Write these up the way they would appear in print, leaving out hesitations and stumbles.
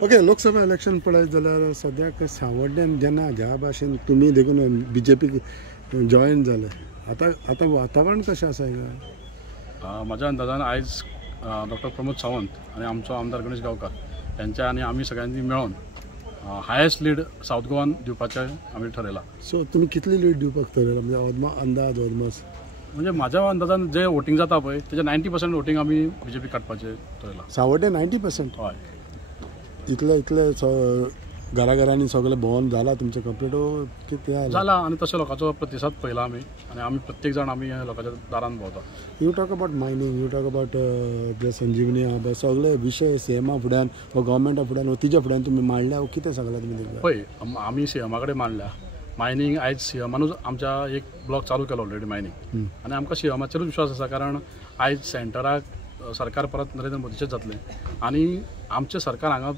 Okay, Lok Sabha election पळयत जाल्यार सद्याक सावड्ड्यान जेन्ना ह्या भाशेन तुमी देखून बीजेपीक जॉयन जाले, आतां वातावरण कशें आसा हिंगा? म्हज्या अंदाजान आयज डॉक्टर प्रमोद सावंत आनी आमचो आमदार गणेश गांवकार यांच्या आनी आमी सगळ्यांनी मेळोन हायेस्ट लीड साऊथ गोवान दिवपाचें आमी ठरयलां. सो तुमी कितली लीड दिवपाक ठरयला, म्हणजे अंदाज अदमास? म्हणजे म्हाज्या अंदाजान जे वोटींग जाता पळय तेजे 90% वोटींग आमी बीजेपी काडपाचें ठरयलां. सावड्ड्या 90%? हय. इतले घराघरांनी सगळे भोंवन जाला तुमचें कंप्लीट कितें जाला आनी तशें लोकांचो प्रतिसाद पळयला आनी आमी प्रत्येक जाण आमी लोकांच्या दारान भोंवता. You talk about mining, you talk about जे संजीवनी आहा पळय, सगळे विशय सीएमा फुड्यान वा गव्हर्मेंटा फुड्यान वा तिच्या फुड्यान तुमी मांडल्या, कितें सांगला तुमी? पळय, आमी सीएमा कडेन मांडल्या. मायनींग आयज सीएमानूच आमच्या एक ब्लॉक चालू केलो ऑलरेडी मायनींग, आनी आमकां सीएमाचेरूच विश्वास आसा. कारण आयज सेंटराक सरकार परत नरेंद्र मोदीचेच जातलें आनी आमचें सरकार हांगा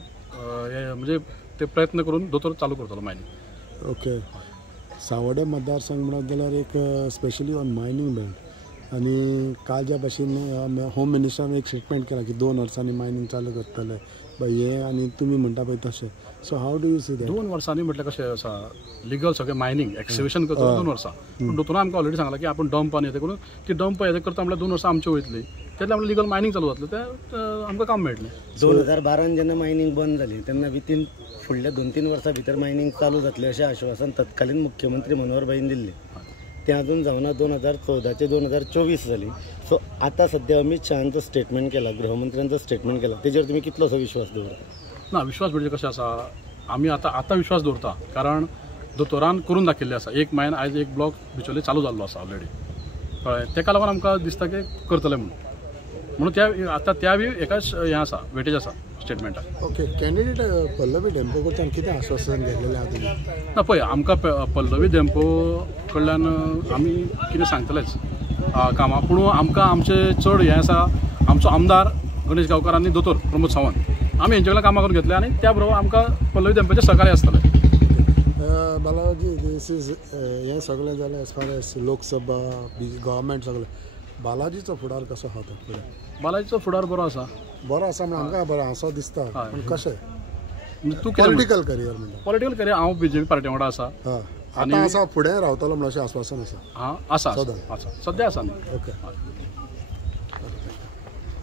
म्हणजे ते प्रयत्न करून दोतोर चालू करतलो मायनींग. ओके, सावड्डे मतदारसंघ म्हणत जाल्यार एक स्पेशली ऑन मायनींग बेल्ट, आनी काल ज्या भाशेन होम मिनिस्टरान एक स्टेटमेंट केला की 2 वर्सांनी मायनींग चालू करतले हे, आनी तुमी म्हणटा पळय तशें. So how do you see that? 2 वर्सांनी म्हटल्यार कशें आसा, लिगल सगळें मायनींग एक्सिबिशन करता 2 वर्सां. पूण दोतोरान आमकां ऑलरेडी सांगला की आपण डंप आनी हें करून ती डंप हें करता म्हटल्यार 2 वर्सां आमची वयतली. तेन्ना आमकां लिगल मायनींग चालू जातलें, तें आमकां काम मेळटलें. 2012 जेन्ना मायनींग बंद जाली तेन्ना विथीन फुडल्या 2-3 वर्सां भितर मायनींग चालू जातलें अशें आश्वासन तत्कालीन मुख्यमंत्री मनोहर भाईन दिल्लें. तें अजून जावना. 2014 ते 2024 जाली. सो आतां सध्या अमित शहांचो स्टेटमेंट केला, गृहमंत्र्यांचो स्टेटमेंट केला, तेजेर तुमी कितलोसो विश्वास दवरता? ना, विश्वास म्हणजे कशें आसा, आमी आतां विश्वास दवरता कारण दोतोरान करून दाखयल्लें आसा. एक मायन आयज एक ब्लॉक बिचोले चालू जाल्लो आसा ऑलरेडी, कळ्ळें. तेका लागून आमकां दिसता की करतले म्हणून त्या बी एकाच हें आसा, वेटेज आसा स्टेटमेंटाक. ओके, कॅन्डिडेट पल्लवी डेंपो कडच्यान कितें आश्वासन घेतलेलें आहा तुमी? ना पळय, आमकां पल्लवी डेंपो कडल्यान आमी कितें सांगतलेच कामां, पूण आमकां आमचें चड हें आसा. आमचो आमदार गणेश गांवकार आनी दोतोर प्रमोद सावंत आमी हेंचे कडल्यान कामां करून घेतले आनी त्या बरोबर आमकां पल्लवी डेंपोचें सहकार्य आसतलें. बालाजी, दीस इज हें सगळें जालें as far as Lok Sabha government सगळें. बालाजीचो फुडार कसो आहा तो फुडें? बालाजीचो फुडार बरो आसा. बरो आसा म्हणजे आमकां बरो आसो दिसता, पूण कशें तूं पॉलिटिकल करियर म्हणटा? पॉलिटिकल करियर हांव बीजेपी पार्टी वांगडा आसा. आतां आसा, फुडें रावतलो म्हणून अशें आश्वासन आसा? आसा सद्या आसा न्ही. ओके.